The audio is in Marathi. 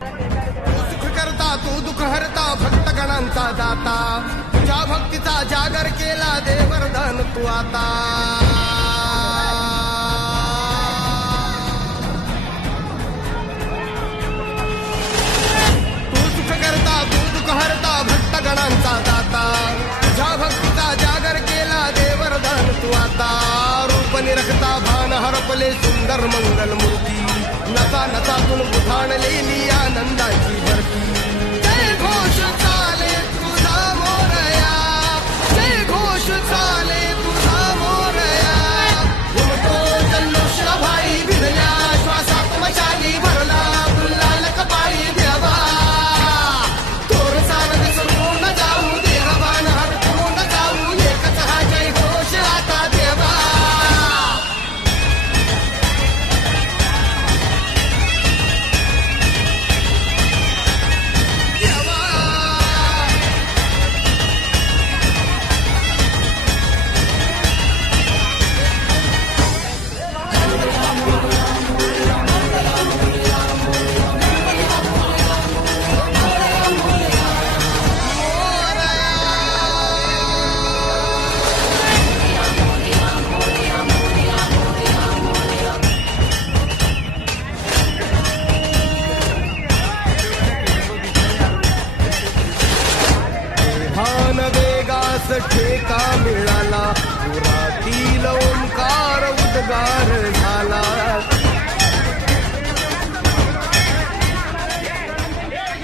सुख करता तू दुःख हरता भक्तगणांचा दाता तुझ्या भक्तीचा जागर केला देवर्धन तू आता हरता भक्तगणांचा दाता तुझ्या भक्तीचा जागर केला देवर्धन तू आता रूप निरखता भान हरपले सुंदर मंगल मूर्ती नचा नचातून बुधाणलेली आनंदाची भरती जय घोष चाले तुझा मोरया जय घोष चाले तुझा मोरया घुमतो जल्लोष भाई भिडल्या श्वासात मशाली भरला गुलाल कपाळी देवा ठेका मिळाला पुरातील ओंकार उद्गार